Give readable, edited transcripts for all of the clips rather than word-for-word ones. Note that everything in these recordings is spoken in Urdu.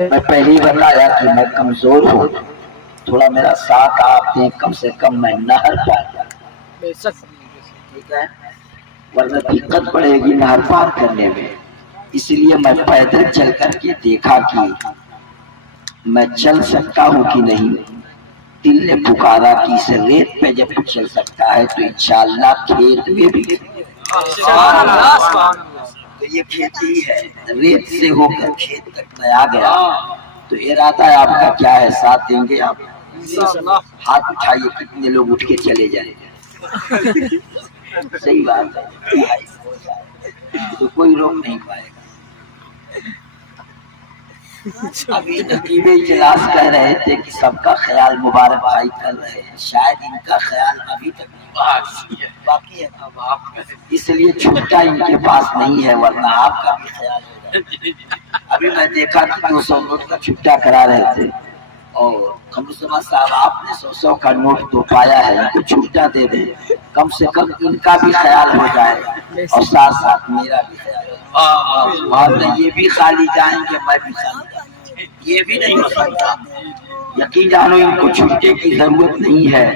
میں پہلے ہی بتایا کہ میں کمزور ہوں، تھوڑا میرا ساتھ آپ دیں، کم سے کم میں نہر پار، ٹھیک ہے، ورنہ دقت پڑے گی نہر پار کرنے میں۔ اس لیے میں پیدل چل کر کے دیکھا کہ میں چل سکتا ہوں کہ نہیں۔ دل نے پکارا کہ اس ریت پہ جب چل سکتا ہے تو انشاءاللہ کھیت میں بھی۔ تو یہ کھیتی ہے، ریت سے ہو کر کھیت تک میں آ گیا۔ تو ارادہ آپ کا کیا ہے؟ ساتھ دیں گے آپ؟ ہاتھ اٹھائیے، کتنے لوگ اٹھ کے چلے جائیں گے؟ صحیح بات ہے، تو کوئی روک نہیں پائے گا۔ ابھی نقیب اجلاس کہہ رہے تھے کہ سب کا خیال مبارک بھائی کر رہے ہیں، شاید ان کا خیال ابھی تک باقی ہے، اس لیے چھٹا ان کے پاس نہیں ہے، ورنہ آپ کا بھی خیال ہوگا۔ ابھی میں دیکھا کہ 200 نوٹ کا چھٹا کرا رہے تھے، اور قمرالزمان صاحب آپ نے 100 کا نوٹ تو پایا ہے، ان کو چھٹا دے دیں، کم سے کم ان کا بھی خیال ہو جائے اور ساتھ ساتھ میرا بھی خیال ہو جائے۔ یہ بھی خالی جائیں گے، میں بھی خالی جائیں گے، یہ بھی نہیں ہو سکتا۔ یقین جانو ان کو چھٹے کی ضرورت نہیں ہے۔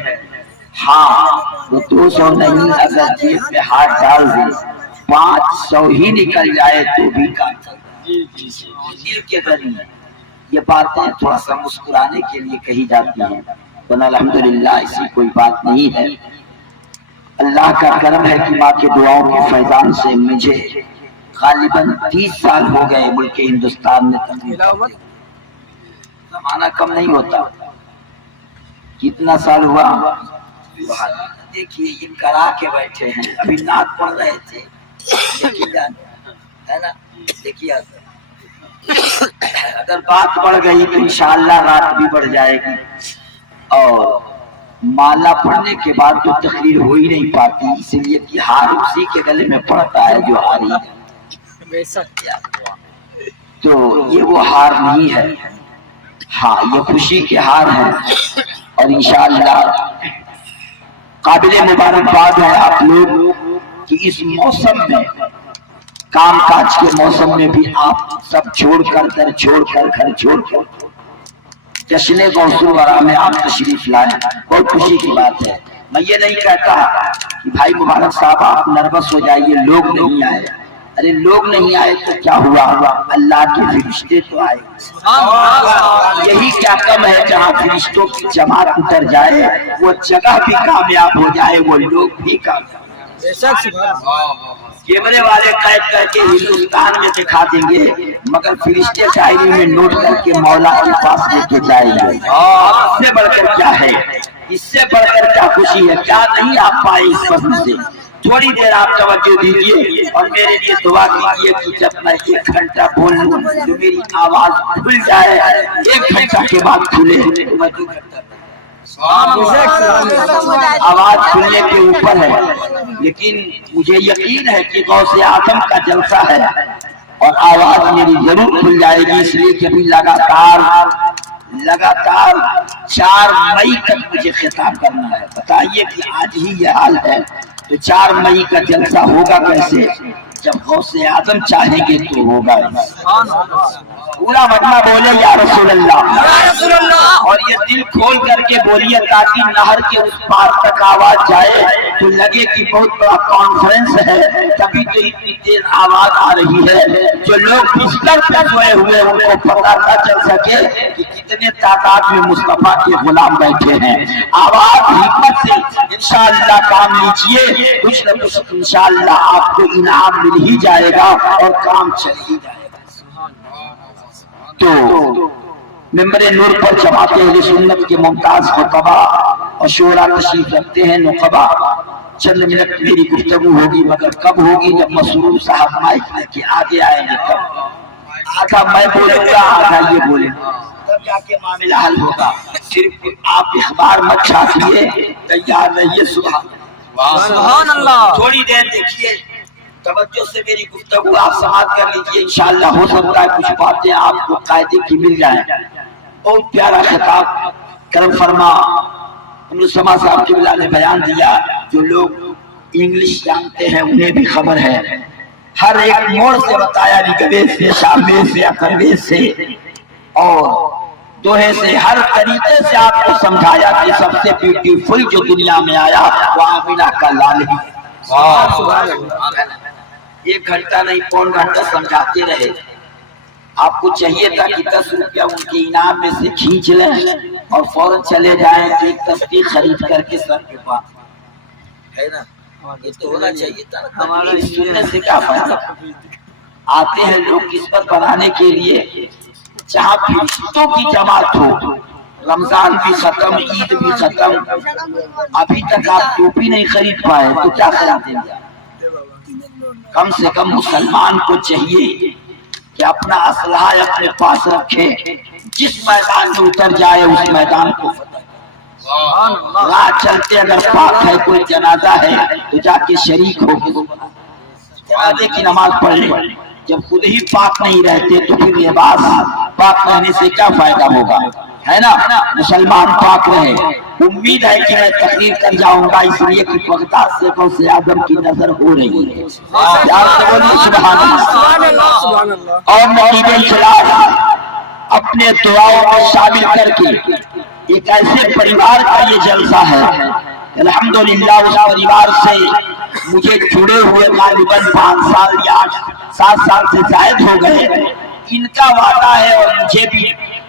ہاں وہ 200 نہیں، اگر جیب میں ہاتھ ڈال دیں 500 ہی نکل جائے تو بھی کام دل کے ذریعے۔ یہ باتیں تھوڑا سا مسکرانے کے لیے کہی جاتی ہیں، ورنہ الحمدللہ ایسی کوئی بات نہیں ہے۔ اللہ کا کرم ہے کہ ماں کے دعاؤں کے فیضان سے مجھے غالباً 30 سال ہو گئے ملک ہندوستان میں تقریر کرتے ہوئے۔ زمانہ کم نہیں ہوتا۔ کتنا سال ہوا؟ دیکھیے یہ کرا کے بیٹھے ہیں، ابھی نعت پڑھ رہے تھے، ہے نا؟ دیکھیے اگر بات بڑھ گئی تو انشاءاللہ رات بھی بڑھ جائے گی، اور مالا پڑھنے کے بعد تو تقریر ہو ہی نہیں پاتی، اس لیے کہ ہار اسی کے گلے میں پڑتا ہے جو ہاری ہے۔ تو یہ وہ ہار نہیں ہے، ہاں یہ خوشی کے ہار ہے، اور انشاءاللہ قابل مبارکباد ہے آپ لوگ کہ اس موسم میں، کام کاج کے موسم میں بھی آپ سب چھوڑ کر گھر چھوڑ کر جشن غوث الورا میں آپ تشریف لائیں، بہت خوشی کی بات ہے۔ میں یہ نہیں کہتا کہ بھائی مبارک صاحب آپ نروس ہو جائیے لوگ نہیں آئے، ارے لوگ نہیں آئے تو کیا ہوا، اللہ کے فرشتے تو آئے۔ یہی کیا کم ہے، جہاں فرشتوں کی جماعت اتر جائے وہ جگہ بھی کامیاب ہو جائے، وہ لوگ بھی کامیاب۔ کیمرے والے قید کر کے ہندوستان میں دکھا دیں گے، مگر فرشتے ڈائری میں نوٹ کر کے مولا کے پاس لے کے جائیں گے۔ اس سے بڑھ کر کیا ہے، اس سے بڑھ کر کیا خوشی ہے، کیا نہیں آپ پائے اس فضل سے۔ تھوڑی دیر آپ توجہ دیجیے اور میرے لیے دعا کیجیے کہ جب میں 1 گھنٹہ بولوں تو میری آواز کھل جائے، 1 گھنٹہ کے بعد کھلے تو میں 2 گھنٹہ آواز کھلنے کے اوپر ہے، لیکن مجھے یقین ہے کہ غوث اعظم کا جلسہ ہے اور آواز میری ضرور کھل جائے گی، اس لیے کہ ابھی لگاتار 4 مئی تک مجھے خطاب کرنا ہے۔ بتائیے کہ آج ہی یہ حال ہے تو 4 مئی کا جلسہ ہوگا کیسے؟ جب غوث اعظم چاہیں گے تو ہوگا۔ پورا مجمع بولے یا رسول اللہ، اور یہ دل کھول کر کے بولیے تاکہ نہر کے اس پار تک آواز جائے تو لگے کہ بہت بڑا کانفرنس ہے، تبھی تو اتنی تیز آواز آ رہی ہے۔ جو لوگ بستر پر سوئے ہوئے ان کو پتہ نہ چل سکے کہ کتنے تعداد میں مصطفیٰ کے غلام بیٹھے ہیں۔ آواز حکمت سے انشاءاللہ کام لیجیے، کچھ نہ کچھ انشاءاللہ آپ کو انعام مل ہی جائے گا اور کام چل ہی جائے گا۔ تو ممبر نور پر جماعت اہل سنت کے ممتاز خطبہ اور شعراء تشریف رکھتے ہیں، نقبہ چند منٹ میری گفتگو ہوگی، مگر کب ہوگی؟ جب مسرور صاحب مائک لے کے آگے آئیں گے، تب آدھا میں بولوں گا آدھا یہ بولیں گا، تب جا کے معاملہ حل ہوگا۔ صرف آپ اخبار مت چھاپیے، تیار رہیے۔ سبحان اللہ۔ تھوڑی دیر دیکھیے، توجہ سے میری گفتگو آپ سماعت کر لیجیے، انشاءاللہ ہو سکتا ہے کچھ باتیں آپ کو قاعدے کی مل جائیں۔ بہت پیارا خطاب کرم فرما قمرالزمان صاحب قبلہ نے بیان دیا۔ جو لوگ انگلش جانتے ہیں انہیں بھی خبر ہے، ہر ایک موڑ سے بتایا، نگوے سے، شامے سے، اکروے سے، اور دوہے سے ہر طریقے سے آپ کو سمجھایا کہ سب سے بیوٹیفل جو دنیا میں آیا وہ آمینہ کا لال ہی ہے۔ 1 گھنٹہ نہیں پون گھنٹہ سمجھاتے رہے۔ آپ کو چاہیے تھا کہ 10 روپیہ ان کے انعام میں سے کھینچ لیں اور فوراً چلے جائیں کہ ایک تصویر خرید کر کے سر کے پاس ہے نا، یہ تو ہونا چاہیے تھا۔ تقریر سننے سے کیا فائدہ؟ آتے ہیں لوگ قسمت بنانے کے لیے، جہاں فرشتوں کی جماعت ہو، رمضان بھی ختم، عید بھی ختم، ابھی تک آپ ٹوپی نہیں خرید پائے تو کیا خرید دیں گے؟ کم سے کم مسلمان کو چاہیے کہ اپنا اسلحہ اپنے پاس رکھے، جس میدان میں اتر جائے اس میدان کو فتح۔ راہ چلتے اگر پاک ہے کوئی جنازہ ہے تو جا کے شریک ہو کے جنازے کی نماز پڑھ لے۔ جب خود ہی پاک نہیں رہتے تو پھر لباس پاک رہنے سے کیا فائدہ ہوگا، ہے نا؟ مسلمان پاک رہے۔ امید ہے کہ میں تقریر کر جاؤں گا، اس لیے کہ بغداد سے غوث اعظم کی نظر ہو رہی ہے۔ سبحان اللہ۔ اور نقیب اخلاص اپنے دعاؤں میں شامل کر کے ایک ایسے پریوار کا یہ جلسہ ہے، الحمدللہ اس پریوار سے مجھے جڑے ہوئے غالباً 5 سال یا 7 سال سے زائد ہو گئے۔ ان کا وعدہ ہے اور مجھے بھی،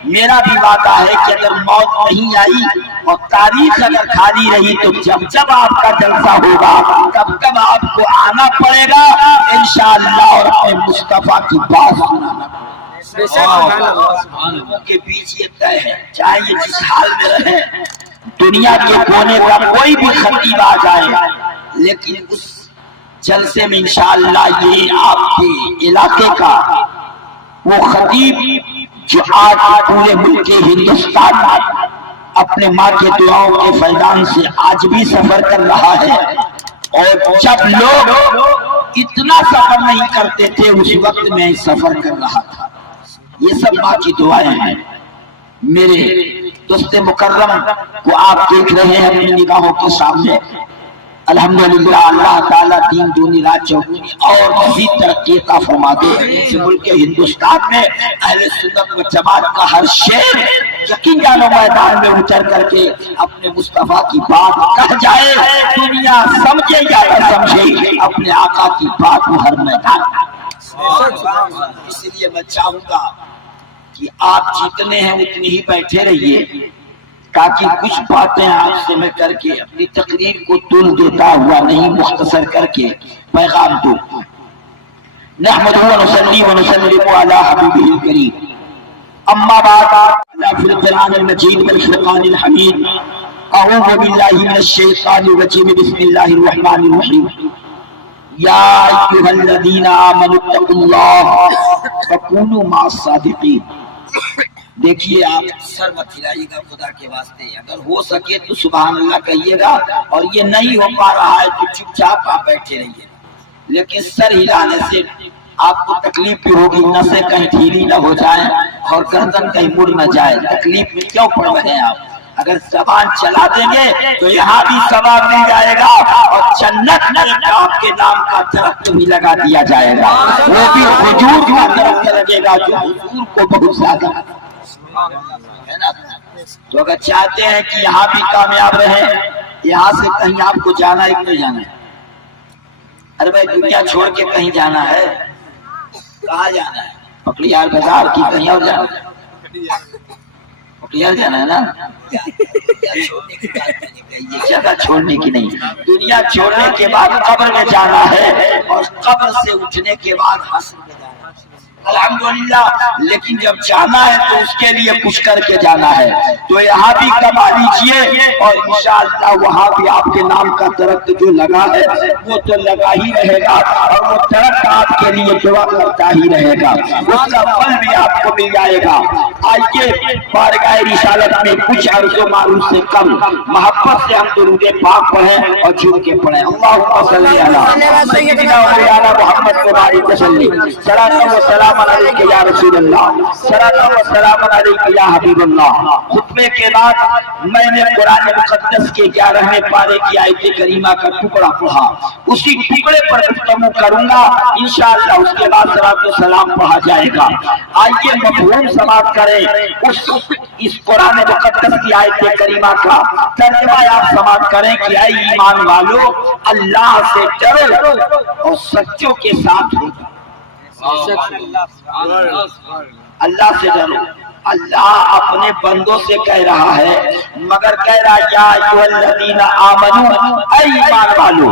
میرا بھی وعدہ ہے کہ اگر موت نہیں آئی اور تاریخ اگر خالی رہی تو جب جب آپ کا جلسہ ہوگا تب تب آپ کو آنا پڑے گا انشاءاللہ، اور اپنے مصطفیٰ کی بات سنانا کے بیچ یہ طے ہے، چاہے یہ جس حال میں رہے، دنیا کے کونے کا کوئی بھی خطیب آ جائے، لیکن اس جلسے میں انشاءاللہ یہ آپ کے علاقے کا وہ خطیب جو آج پورے ملک ہندوستان میں اپنے ماں کے دعاؤں کے فیضان سے آج بھی سفر کر رہا ہے، اور جب لوگ اتنا سفر نہیں کرتے تھے اس وقت میں سفر کر رہا تھا۔ یہ سب ماں کی دعائیں ہیں۔ میرے دوست مکرم کو آپ دیکھ رہے ہیں اپنی نگاہوں کے سامنے، الحمدللہ اللہ تعالیٰ دین دونی رات چوگنی اور مزید ترقی کا فرما دے۔ اس ملک ہندوستان میں اہل سنت و جماعت کا ہر شہر یقین جانو میدان میں اتر کر کے اپنے مصطفیٰ کی بات کہہ جائے، دنیا سمجھے یا نہ سمجھے، اپنے آقا کی بات وہ ہر میدان۔ اس لیے میں چاہوں گا کہ آپ جتنے ہیں اتنے ہی بیٹھے رہیے، تاکہ کچھ باتیں آپ سے میں کر کے اپنی تقریر کو طول دیتا ہوا نہیں، مختصر کر کے پیغام دوں۔ نحمدہ و نصلی و نسلم علی حبیبہ الکریم، اما بعد، فی القرآن المجید والفرقان الحمید، اعوذ باللہ من الشیطان الرجیم، بسم اللہ الرحمن الرحیم، یا ایھا الذین آمنوا اتقوا اللہ وکونوا مع الصادقین۔ دیکھیے آپ سر مت ہلائیے گا خدا کے واسطے، اگر ہو سکے تو سبحان اللہ کہیے گا، اور یہ نہیں ہو پا رہا ہے تو چپ چاپ آپ بیٹھے رہیے، لیکن سر ہلانے سے آپ کو تکلیف بھی ہوگی، نسیں کہیں ڈھیلی نہ ہو جائیں اور گردن کہیں مڑ نہ جائے، تکلیف میں کیوں پڑ رہے ہیں آپ؟ اگر زبان چلا دیں گے تو یہاں بھی ثواب مل جائے گا، اور جنت میں آپ کے نام کا درخت بھی لگا دیا جائے گا، وہ بھی حضور کا درخت لگے گا جو حضور کو بہت زیادہ ہے نا۔ تو اگر چاہتے ہیں کہ یہاں بھی کامیاب رہے، یہاں سے کہیں آپ کو جانا ہے کہ نہیں جانا ہے؟ ارے بھائی دنیا چھوڑ کے کہیں جانا ہے، کہاں جانا ہے؟ پکڑیار بازار کی کہیں اور جانا ہے؟ پکڑیار جانا ہے نا؟ یہ جگہ چھوڑنے کی نہیں، دنیا چھوڑنے کے بعد قبر میں جانا ہے، اور قبر سے اٹھنے کے بعد حشر میں جانا ہے، الحمدللہ۔ لیکن جب جانا ہے تو اس کے لیے کچھ کر کے جانا ہے، تو یہاں بھی کما لیجئے، اور انشاءاللہ وہاں بھی آپ کے نام کا درخت جو لگا ہے وہ تو لگا ہی رہے گا، اور وہ درخت آپ کے لیے دعا کرتا ہی رہے گا، اس کا پھل بھی آپ کو مل جائے گا۔ آئیے بارگاہ رسالت میں کچھ عرض و معروف سے کم محبت سے ہم درود پاک پڑھیں اور جھک کے پڑھیں۔ اللہم صلی علی سیدنا و مولانا محمد مبارک وسلم، صلاۃ و سلام علیک یا رسول اللہ، صلاۃ و سلام علیک یا حبیب اللہ۔ خطبے کے بعد میں نے قرآن مقدس کے 11ویں پارے کی آیت کریمہ کا ٹکڑا پڑھا، اسی ٹکڑے پر گفتگو کروں گا انشاءاللہ، اس کے بعد صلاۃ و سلام پڑھا جائے گا۔ آئیے مفہوم سماعت کریں۔ کریں اس قرآن مقدس کی آیت کریمہ کا ترجمہ آپ سماعت کریں کہ اے ایمان والو اللہ سے ڈرو اور سچوں کے ساتھ ہو اللہ سے ڈرو. اللہ اپنے بندوں سے کہہ رہا ہے مگر کہہ رہا یا ایھا الذین آمنو اے ایمان والو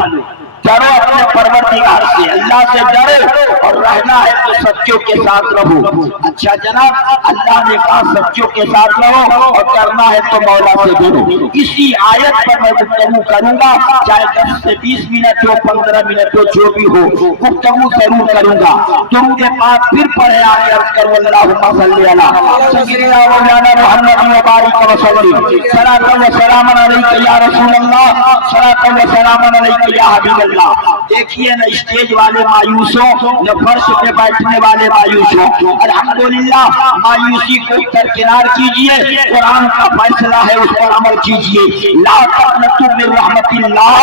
ڈرو اپنے پروردگار سے, اللہ سے ڈرو اور رہنا ہے تو سچوں کے ساتھ رہو. اچھا جناب, اللہ نے کہا سچوں کے ساتھ رہو اور کرنا ہے تو مولا سے ڈرو. اسی آیت پر میں گفتگو کروں گا, چاہے 10 سے 20 منٹ ہو 15 منٹ ہو جو بھی ہو, گفتگو ضرور کروں گا. درود پاک پھر پڑھے آئے عرض کرو اللہم صلی علی سیدنا مولانا محمد مبارک وسلم صلاۃ و سلام علیک یا رسول اللہ, صلاۃ و سلام علیک یا حبیب اللہ. دیکھیے نہ اسٹیج والے مایوسوں نہ فرش پہ بیٹھنے والے مایوسوں, الحمدللہ مایوسی کو درکنار کیجئے, قرآن کا فیصلہ ہے اس پر عمل کیجئے. لا تقنطوا من رحمت اللہ,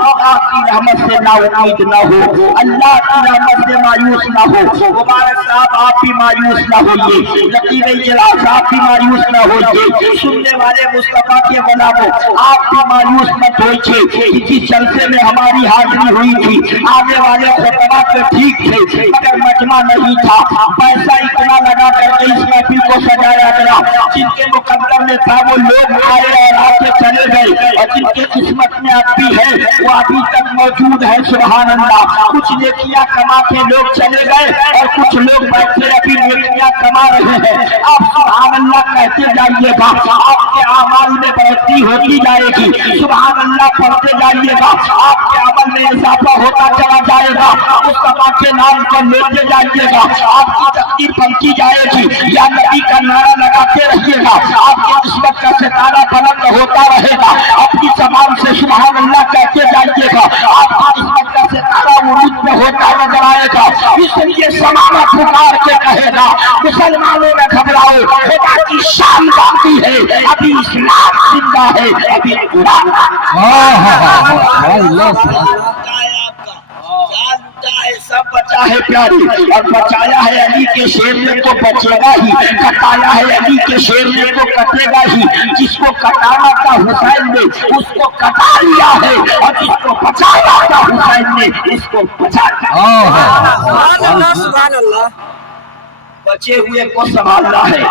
اللہ کی رحمت سے نا امید نہ ہو, اللہ کی رحمت سے مایوس نہ ہو. مبارک صاحب آپ بھی مایوس نہ ہوئیے, لطیف اجلاس آپ بھی مایوس نہ ہوئیے, سننے والے مصطفیٰ کے غلاموں آپ بھی مایوس مت ہوئیے. کسی جلسے میں ہماری حاضری ہوئی تھی, آنے والے خطبات تو ٹھیک تھے مگر مجمع نہیں تھا. پیسہ اتنا لگا کر کے اس محفل کو سجایا گیا, جن کے مقدر میں تھا وہ لوگ آئے اور آ کے چلے گئے, اور جن کے قسمت میں اب بھی ہے وہ ابھی تک موجود ہے. سبحان اللہ. کچھ نیکیاں کما کے لوگ چلے گئے اور کچھ لوگ بیٹھے ابھی نیکیاں کما رہے ہیں. آپ سبحان اللہ کہتے جائیے گا, آپ کے اعمال میں بڑھتی ہوتی جائے گی. سبحان اللہ پڑھتے جائیے گا, آپ کے عمل میں اضافہ ہوتا چلا جائے گا. مصطفیٰ کے نام کو لیتے جائیے گا, آپ کی تقدیر بنتی جائے گی. یا نبی کا نعرہ لگاتے رہیے گا, آپ کی قسمت کا ستارہ بلند ہوتا رہے گا. اپنی زبان سے سبحان اللہ کہتے جائیے گا, آپ کی قسمت کا ستارہ عروج میں ہوتا نظر آئے گا. اس لیے زمانہ پکار کے کہے گا مسلمانوں میں گھبراؤ, خدا کی شان باقی ہے, ابھی اسلام زندہ ہے, ابھی قرآن سب بچا ہے پیاری, اور بچایا ہے علی کے شیر میں تو بچے گا ہی, کٹایا ہے علی کے شیر میں تو کٹے گا ہی. جس کو کٹانا تھا حسین نے اس کو کٹا لیا ہے, اور جس کو بچانا تھا حسین نے اس کو بچا لیا. سبحان اللہ. بچے ہوئے کو سنبھالنا ہے,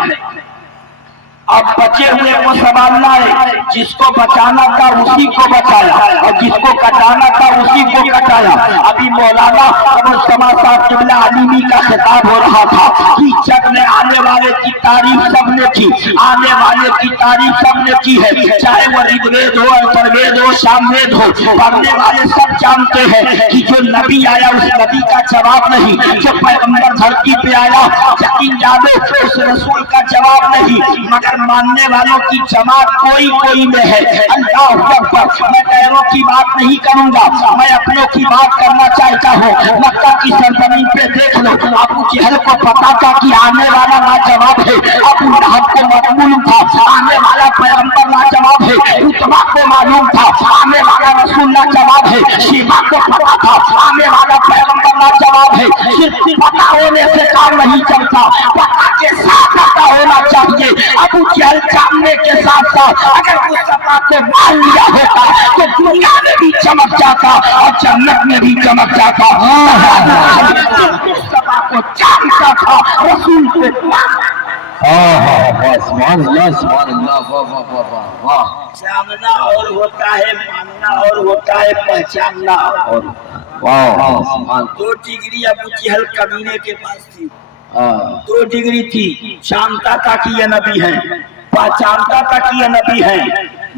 اب بچے ہوئے کو سنبھالنا ہے. جس کو بچانا تھا اسی کو بچایا, اور جس کو کٹانا تھا اسی کو کٹایا. ابھی مولانا ابوالسما صاحب قبلہ علیمی کا خطاب ہو رہا تھا کہ جگ میں آنے والے کی تعریف سب نے کی, آنے والے کی تعریف سب نے کی ہے, چاہے وہ رگ وید ہو, اتروید ہو, سام وید ہو. پڑھنے والے سب جانتے ہیں کہ جو نبی آیا اس نبی کا جواب نہیں, جو پیغمبر دھرتی پہ آیا یقین جانو اس رسول کا جواب نہیں, مگر ماننے والوں کی جماعت کوئی کوئی میں ہے. اللہ اکبر. میں غیروں کی بات نہیں کروں گا, میں اپنوں کی بات کرنا چاہتا ہوں. مکہ کی سرزمین پہ دیکھ لو, ابو جہل کو پتا تھا کہ آنے والا لاجواب ہے, ابو لہب کو معلوم تھا آنے والا پیغمبر لاجواب ہے, عتبہ کو معلوم تھا آنے والا رسول لاجواب ہے, شیبہ کو پتا تھا آنے والا پیغمبر لاجواب ہے. صرف پتا ہونے سے کام نہیں چلتا, پتا کے ساتھ پتا ہونا چاہیے. ابو جہل جاننے کے ساتھ ساتھ اگر مصطفیٰ کو مان لیا ہوتا تو دنیا میں بھی چمک جاتا اور جنت میں بھی چمک جاتا. مصطفیٰ کو جانتا تھا, رسول کو جاننا اور ہوتا ہے, ماننا اور ہوتا ہے, پہچاننا اور. دو ڈگری ابو جہل کمینے کے پاس تھی, 2 ڈگری تھی. جانتا تھا کہ یہ نبی ہے, پہچانتا تھا کہ یہ نبی ہے,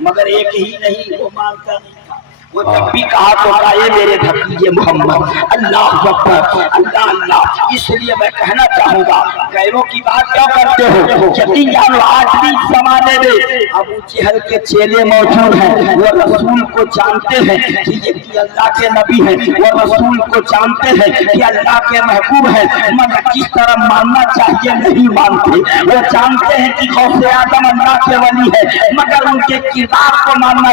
مگر ایک ہی نہیں, وہ مانتا نہیں تھا. وہ جب بھی کہا تو کہا یہ میرے بھتیجے محمد. اللہ اکبر, اللہ اللہ. اس لیے میں کہنا چاہوں گا غیروں کی بات کیا کرتے ہو, یقین جانو آج بھی زمانے میں ابو جہل کے چیلے موجود ہیں, وہ رسول کو جانتے ہیں کہ یہ اللہ کے نبی ہیں, وہ رسول کو جانتے ہیں کہ اللہ کے محبوب ہیں, مگر کس طرح ماننا چاہیے نہیں مانتے. وہ جانتے ہیں کہ غوث اعظم اللہ کے ولی ہے, مگر ان کے کردار کو ماننا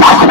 10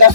10